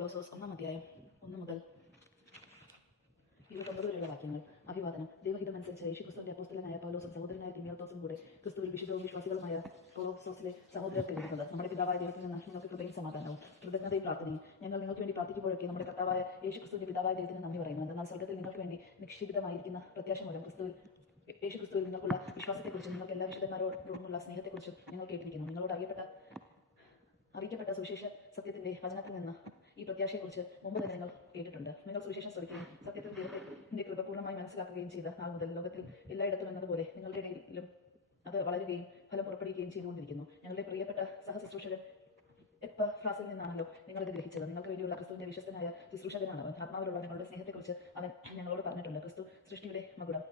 കൊളോസോസ് ഒന്നാം അധ്യായം ഒന്ന് മുതൽ ഇരുപത്തൊമ്പത് വരെയുള്ള വാക്യങ്ങൾ. അഭിവാദനം. ദൈവഹിതമനുസരിച്ച് യേശുക്രിസ്തുവിന്റെ അപ്പോസ്തലനായ പൗലോസും സഹോദരനായ തിമിയോത്തോസും കൂടെ ക്രിസ്തുവിൽ വിശുദ്ധവും വിശ്വാസികളുമായ കൊളോസോസിലെ സഹോദരർക്ക് എഴുതുന്നത് നമ്മുടെ പിതാവായ ദൈവത്തിൽ നിന്ന് നിങ്ങൾക്ക് കൃപയും സമാധാനവും കൃതജ്ഞതയും പ്രാർത്ഥനയും ഞങ്ങൾ നിങ്ങൾക്ക് വേണ്ടി പ്രാർത്ഥിക്കുമ്പോഴൊക്കെ നമ്മുടെ കർത്താവായ യേശുക്രിസ്തുവിന്റെ പിതാവായ ദൈവത്തിന് നന്ദി പറയുന്നു. എന്നാൽ സ്വർഗത്തിൽ നിങ്ങൾക്ക് വേണ്ടി നിക്ഷിപ്തമായിരിക്കുന്ന പ്രത്യാശ മൂലം ക്രിസ്തുവിൽ യേശു ക്രിസ്തുവിൽ നിങ്ങൾക്കുള്ള വിശ്വാസത്തെക്കുറിച്ചും നിങ്ങൾക്ക് എല്ലാ വിശുദ്ധന്മാരോടുമുള്ള സ്നേഹത്തെക്കുറിച്ചും നിങ്ങൾ കേട്ടിരിക്കുന്നു. നിങ്ങളോട് അറിയപ്പെട്ട അറിയിക്കപ്പെട്ട സുവിശേഷ സത്യത്തിന്റെ വചനത്തിൽ നിന്ന് ഈ പ്രത്യാശയെക്കുറിച്ച് മുമ്പ് തന്നെ നിങ്ങൾ കേട്ടിട്ടുണ്ട്. നിങ്ങൾ സുവിശേഷം ശ്രമിക്കുകയും സത്യത്തിൽ ദൈവത്തിന്റെ കൃപ പൂർണമായി മനസ്സിലാക്കുകയും ചെയ്ത നാൾ മുതൽ ലോകത്തിൽ എല്ലായിടത്തും എന്നതുപോലെ നിങ്ങളുടെ ഇടയിലും അത് വളരുകയും ഫലം പുറപ്പെടുകയും ചെയ്തുകൊണ്ടിരിക്കുന്നു. ഞങ്ങളുടെ പ്രിയപ്പെട്ട സഹശുശ്രൂഷകൻ എപ്പ ഫ്രാസിൽ നിന്നാണല്ലോ നിങ്ങളിത് ഗ്രഹിച്ചത്. നിങ്ങൾക്ക് വേണ്ടിയുള്ള ക്രിസ്തുവിന്റെ വിശ്വസ്തനായ ശുശ്രൂഷകനാണ് അവൻ. ആത്മാവിലുള്ള നിങ്ങളുടെ സ്നേഹത്തെക്കുറിച്ച് അവൻ ഞങ്ങളോട് പറഞ്ഞിട്ടുണ്ട്. ക്രിസ്തു സൃഷ്ടിയുടെ മകുടം.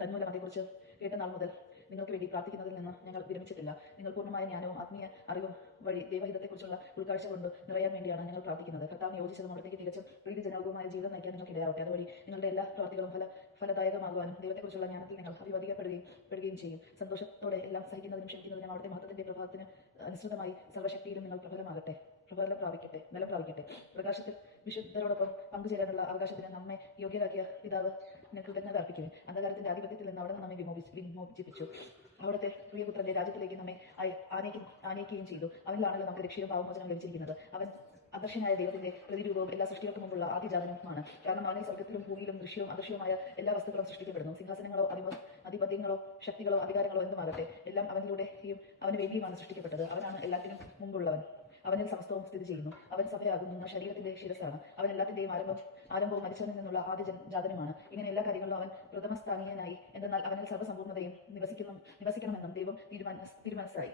തന്മൂലം അതേക്കുറിച്ച് കേട്ട നാൾ മുതൽ നിങ്ങൾക്ക് വേണ്ടി പ്രാർത്ഥിക്കുന്നതിൽ നിന്ന് ഞങ്ങൾ വിരമിച്ചിട്ടില്ല. നിങ്ങൾ പൂർണമായ ജ്ഞാനവും ആത്മീയ അറിവും വഴി ദൈവഹിതത്തെക്കുറിച്ചുള്ള ഉൾക്കാഴ്ച കൊണ്ട് നിറയാൻ വേണ്ടിയാണ് ഞങ്ങൾ പ്രാർത്ഥിക്കുന്നത്. കർത്താവിന് യോജിച്ചതും അവിടത്തേക്ക് തികച്ചും പ്രീതിജനകവുമായ ജീവിതം നയിക്കാൻ നിങ്ങൾക്ക് ഇടയാവട്ടെ അതുവഴി നിങ്ങളുടെ എല്ലാ പ്രവർത്തികളും ഫല ഫലദായകമാകുവാനും ദൈവത്തെക്കുറിച്ചുള്ള ജ്ഞാനത്തിൽ നിങ്ങൾ അഭിവധിക്കപ്പെടുകയും പെടുകയും ചെയ്യും. സന്തോഷത്തോടെ എല്ലാം സഹിക്കുന്നതിനും ക്ഷമിക്കുന്നതിനും അവിടുത്തെ മഹത്വത്തിന്റെ പ്രഭാവത്തിന് അനുസൃതമായി സർവശക്തിയിലും നിങ്ങൾ പ്രബലമാകട്ടെ. പ്രബലം പ്രാപിക്കട്ടെ നില പ്രാപിക്കട്ടെ. പ്രകാശത്തിൽ വിശുദ്ധരോടൊപ്പം പങ്കുചേരാനുള്ള അവകാശത്തിന് നമ്മെ യോഗ്യരാക്കിയ പിതാവ് കൃതജ്ഞത അർപ്പിക്കുന്നു അന്ധകാരത്തിന്റെ ആധിപത്യത്തിൽ നിന്ന് അവിടെ നിന്ന് നമ്മെ വിമോചി വിമോചിപ്പിച്ചു. അവിടുത്തെ പ്രിയപുത്രന്റെ രാജ്യത്തിലേക്ക് നമ്മെ ആനയിക്കും ആനയിക്കുകയും ചെയ്തു. അവനിലാണല്ലോ നമുക്ക് രക്ഷയും പാവമോചനം ലഭിച്ചിരിക്കുന്നത് അവൻ അദർശനായ ദൈവത്തിന്റെ പ്രതിരൂപവും എല്ലാ സൃഷ്ടികൾക്കും മുമ്പുള്ള ആദ്യജാതനുമാണ് കാരണം അവനെ സ്വർഗത്തിലും ഭൂമിയിലും ദൃശ്യവും അദൃശ്യവുമായ എല്ലാ വസ്തുക്കളും സൃഷ്ടിക്കപ്പെടുന്നു. സിംഹാസനങ്ങളോ അധിപ അധിപത്യങ്ങളോ ശക്തികളോ അധികാരങ്ങളോ എന്തുമാകട്ടെ എല്ലാം അവനിലൂടെയും അവന് വേണ്ടിയുമാണ് സൃഷ്ടിക്കപ്പെട്ടത്. അവനാണ് എല്ലാത്തിനും മുമ്പുള്ളവൻ. അവനിൽ സമസ്തവും സ്ഥിതി ചെയ്യുന്നു. അവൻ സഭയാകുന്ന ശരീരത്തിന്റെ ശിരസാണ് അവൻ എല്ലാത്തിന്റെയും ആരംഭം ആരംഭവും മരിച്ചവനിൽ നിന്നുള്ള ആദ്യ ജാതനുമാണ് ഇങ്ങനെ എല്ലാ കാര്യങ്ങളിലും അവൻ പ്രഥമസ്ഥാനീയനായി. എന്തെന്നാൽ അവനിൽ സർവസമ്പൂർണതയും നിവസിക്കുന്നു നിവസിക്കണമെന്നും ദൈവം തീരുമാന തീരുമാനിച്ചായി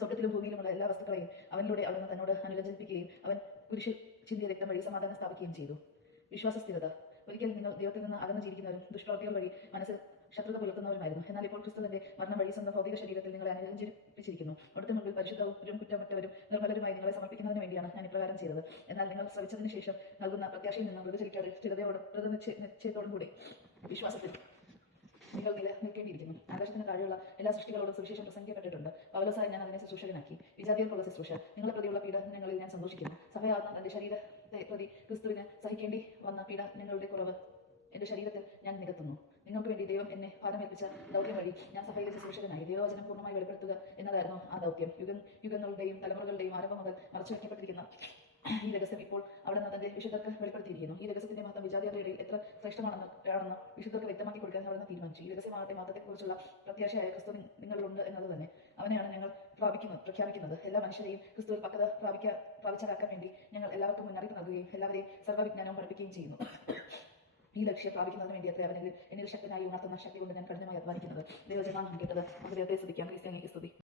സ്വർഗത്തിലും ഭൂമിയിലുമുള്ള എല്ലാ വസ്തുക്കളെയും അവനിലൂടെ അവിടുന്ന് തന്നോട് അനുരഞ്ജിപ്പിക്കുകയും അവൻ കുരിശിൽ ചിന്തിയ രക്തം വഴി സമാധാനം സ്ഥാപിക്കുകയും ചെയ്തു. വിശ്വാസസ്ഥിരത ഒരിക്കൽ നിങ്ങൾ ദൈവത്തിൽ നിന്ന് അകന്നു ജീവിക്കുന്നവരും ദുഷ്പ്രവർത്തികൾ വഴി മനസ്സിൽ ശത്രുത പുലർത്തുന്നവരുമായിരുന്നു. എന്നാൽ ഇപ്പോൾ ക്രിസ്തുവിന്റെ മരണം വഴി സ്വന്തം ഭൗതിക ശരീരത്തിൽ നിങ്ങളെ അനുരഞ്ജിപ്പിച്ചിരിക്കുന്നു. അവിടുത്തെ മുമ്പിൽ പരിശുദ്ധവും കുറ്റമറ്റവരും നിർമ്മലരുമായി നിങ്ങളെ സമർപ്പിക്കുന്നതിന് വേണ്ടിയാണ് ഞാൻ ഇപ്രകാരം ചെയ്തത്. എന്നാൽ നിങ്ങൾ ശ്രമിച്ചതിന് ശേഷം നൽകുന്ന പ്രത്യാശയിൽ നിന്ന് മൃഗചരിക്കാതെ സ്ഥിരതയോടും ദൃഢനിശ്ചയത്തോടും കൂടി വിശ്വാസത്തിൽ നിങ്ങൾ നിലനിൽക്കേണ്ടിയിരിക്കുന്നു. ആകാശത്തിന് താഴെയുള്ള എല്ലാ സൃഷ്ടികളോടും സുവിശേഷം പ്രസംഗിക്കപ്പെട്ടിട്ടുണ്ട്. പൗലോസായി ഞാൻ അതിനെ ശുശ്രൂഷകനാക്കി. വിജാതിയർക്കുള്ള ശുശ്രൂഷ. നിങ്ങളെ പ്രതിയുള്ള പീഡനങ്ങളിൽ ഞാൻ സന്തോഷിക്കുന്നു. സഭയാകുന്ന തന്റെ ശരീരത്തെ പ്രതി ക്രിസ്തുവിന് ശരീരത്തിൽ ഞാൻ നികത്തുന്നു. നിങ്ങൾക്ക് വേണ്ടി ദൈവം എന്നെ പാദമേൽപ്പിച്ച ദൗത്യം വഴി ഞാൻ സഭയിലെ ശുശ്രൂഷകനായി ദൈവവചനം പൂർണമായി വെളിപ്പെടുത്തുക എന്നതായിരുന്നു ആ ദൗത്യം. യുഗ യുഗങ്ങളുടെയും തലമുറകളുടെയും ആരംഭം മുതൽ മറച്ചു വയ്ക്കപ്പെട്ടിരിക്കുന്ന ഈ രഹസ്യം ഇപ്പോൾ അവിടെ നിന്ന് തന്റെ വിശുദ്ധർക്ക് വെളിപ്പെടുത്തിയിരിക്കുന്നു. ഈ രഹസ്യത്തിന്റെ മാത്രം വിജാതിയുടെ ഇടയിൽ എത്ര ശ്രേഷ്ഠമാണെന്ന് ആണെന്ന് വിശുദ്ധർക്ക് വ്യക്തമാക്കി കൊടുക്കാൻ അവിടെ നിന്ന് തീരുമാനിച്ചു. ഈ രഹസ്യമാകട്ടെ മാത്രത്തെക്കുറിച്ചുള്ള പ്രത്യാശയായ ക്രിസ്തു നിങ്ങളിലുണ്ട് എന്നത് തന്നെ. അവനെയാണ് ഞങ്ങൾ പ്രാപിക്കുന്നത് പ്രഖ്യാപിക്കുന്നത്. എല്ലാ മനുഷ്യരെയും ക്രിസ്തുവിൽ പക്വത പ്രാപിക്കാൻ പ്രാപിച്ചതാക്കാൻ വേണ്ടി ഞങ്ങൾ എല്ലാവർക്കും മുന്നറിയിപ്പ് നൽകുകയും എല്ലാവരെയും സർവവിജ്ഞാനവും പഠിപ്പിക്കുകയും ചെയ്യുന്നു. ഈ ലക്ഷ്യം പ്രാപിക്കുന്നതിന് വേണ്ടി അത്ര അവനിൽ എന്നിൽ ശക്തനായി ഉണർത്തുന്ന ശക്തി കൊണ്ട് ഞാൻ കഠിനമായി അധ്വാനിക്കുന്നത്. ദൈവജനാണ് കേട്ടത്. ദൈവത്തെ സ്തുതിക്കാം. ക്രിസ്ത്യാനിക്ക് സ്തുതി.